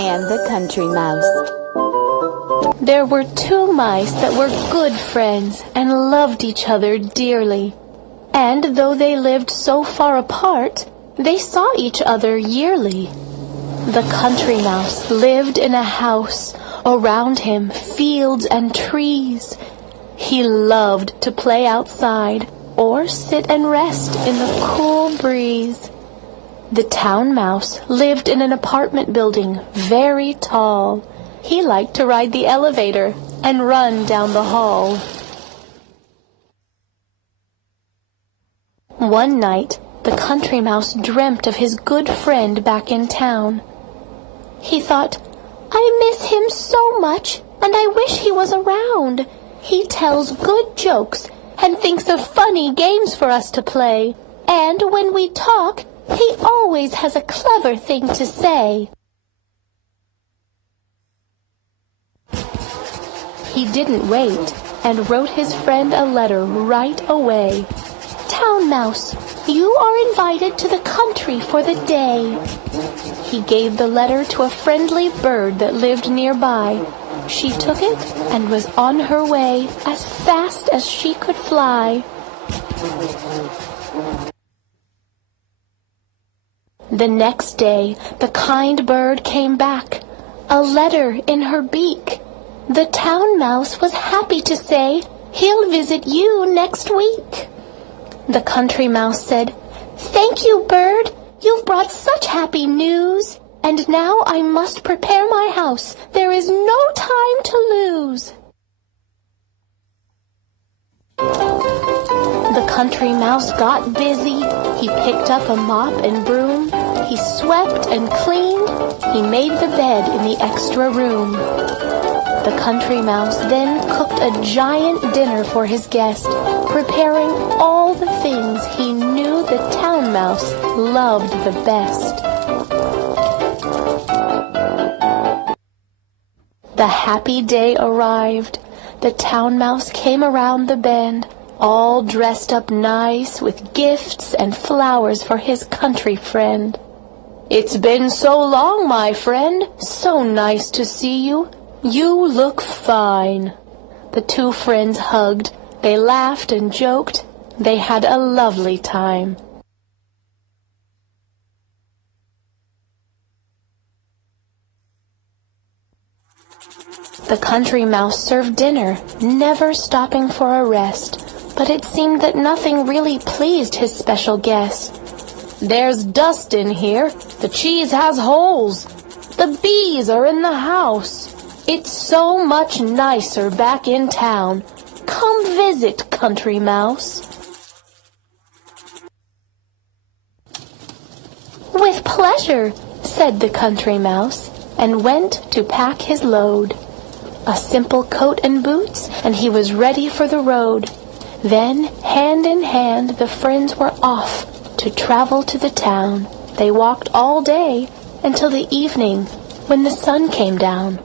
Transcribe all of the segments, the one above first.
and the Country Mouse. There were two mice that were good friends and loved each other dearly. And though they lived so far apart, they saw each other yearly. The Country Mouse lived in a house, around him fields and trees. He loved to play outside or sit and rest in the cool breeze. The Town Mouse lived in an apartment building very tall. He liked to ride the elevator and run down the hall. One night, the Country Mouse dreamt of his good friend back in town. He thought, "I miss him so much, and I wish he was around. He tells good jokes and thinks of funny games for us to play. And when we talk, he always has a clever thing to say." He didn't wait and wrote his friend a letter right away. "Town Mouse, you are invited to the country for the day." He gave the letter to a friendly bird that lived nearby. She took it and was on her way as fast as she could fly. The next day, the kind bird came back, a letter in her beak. The Town Mouse was happy to say, "He'll visit you next week." The Country Mouse said, "Thank you, bird. You've brought such happy news. And now I must prepare my house. There is no time to lose." The Country Mouse got busy. He picked up a mop and broom. He swept and cleaned. He made the bed in the extra room. The Country Mouse then cooked a giant dinner for his guest, preparing all the things he knew the Town Mouse loved the best. The happy day arrived. The Town Mouse came around the bend, all dressed up nice with gifts and flowers for his country friend. "It's been so long, my friend. So nice to see you. You look fine." The two friends hugged. They laughed and joked. They had a lovely time. The Country Mouse served dinner, never stopping for a rest, but it seemed that nothing really pleased his special guest. "There's dust in here. The cheese has holes. The bees are in the house. It's so much nicer back in town. Come visit, Country Mouse." "With pleasure," said the Country Mouse, and went to pack his load. A simple coat and boots, and he was ready for the road. Then, hand in hand, the friends were off to travel to the town. They walked all day until the evening, when the sun came down.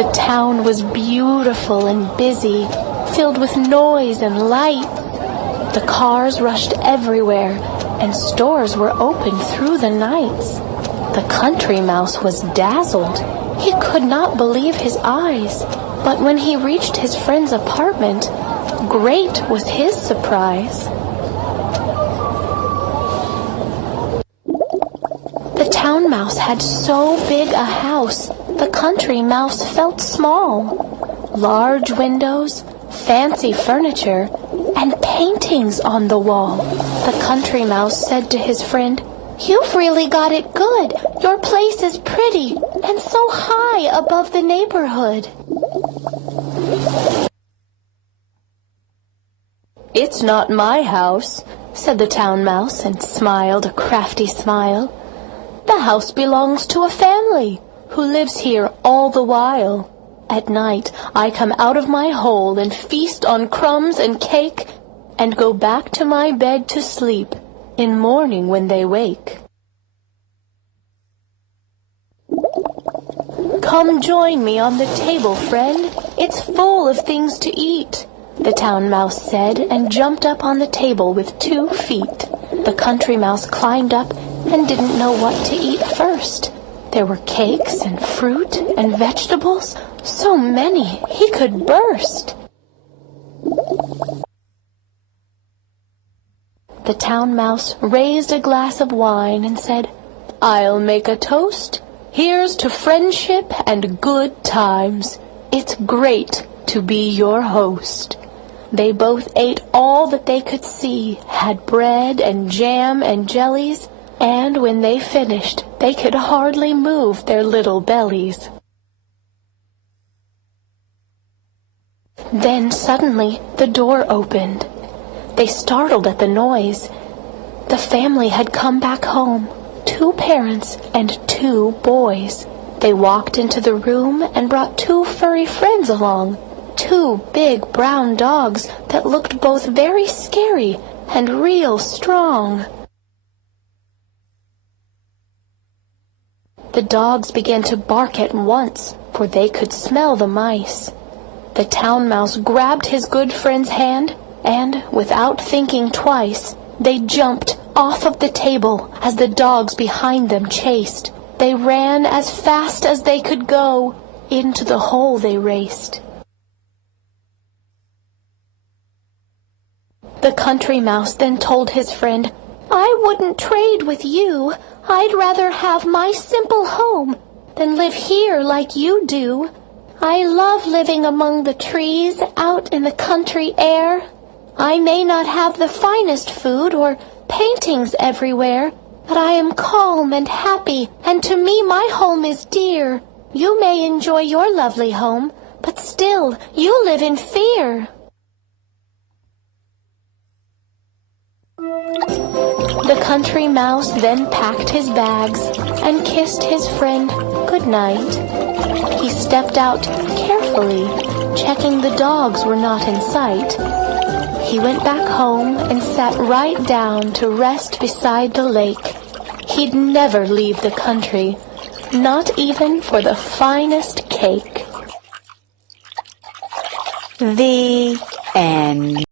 The town was beautiful and busy, filled with noise and lights. The cars rushed everywhere, and stores were open through the nights. The Country Mouse was dazzled. He could not believe his eyes. But when he reached his friend's apartment, great was his surprise. The Town Mouse had so big a house, the Country Mouse felt small. Large windows, fancy furniture, and paintings on the wall. The Country Mouse said to his friend, "You've really got it good. Your place is pretty and so high above the neighborhood." "It's not my house," said the Town Mouse, and smiled a crafty smile. "The house belongs to a family who lives here all the while. At night I come out of my hole and feast on crumbs and cake, and go back to my bed to sleep in morning when they wake." "Come join me on the table, friend. It's full of things to eat," the Town Mouse said, and jumped up on the table with 2 feet. The Country Mouse climbed up and didn't know what to eat first. There were cakes and fruit and vegetables, so many he could burst. The town mouse raised a glass of wine and said, "I'll make a toast. Here's to friendship and good times. It's great to be your host." They both ate all that they could see, had bread and jam and jellies, and when they finished, they could hardly move their little bellies. Then suddenly the door opened. They startled at the noise. The family had come back home, 2 parents and 2 boys. They walked into the room and brought 2 furry friends along, 2 big brown dogs that looked both very scary and real strong. The dogs began to bark at once, for they could smell the mice. The town mouse grabbed his good friend's hand, and, without thinking twice, they jumped off of the table as the dogs behind them chased. They ran as fast as they could go. Into the hole they raced. The country mouse then told his friend, "I wouldn't trade with you. I'd rather have my simple home than live here like you do. I love living among the trees out in the country air. I may not have the finest food or paintings everywhere, but I am calm and happy, and to me my home is dear. You may enjoy your lovely home, but still you live in fear." The country mouse then packed his bags and kissed his friend good night. He stepped out carefully, checking the dogs were not in sight. He went back home and sat right down to rest beside the lake. He'd never leave the country, not even for the finest cake. The end.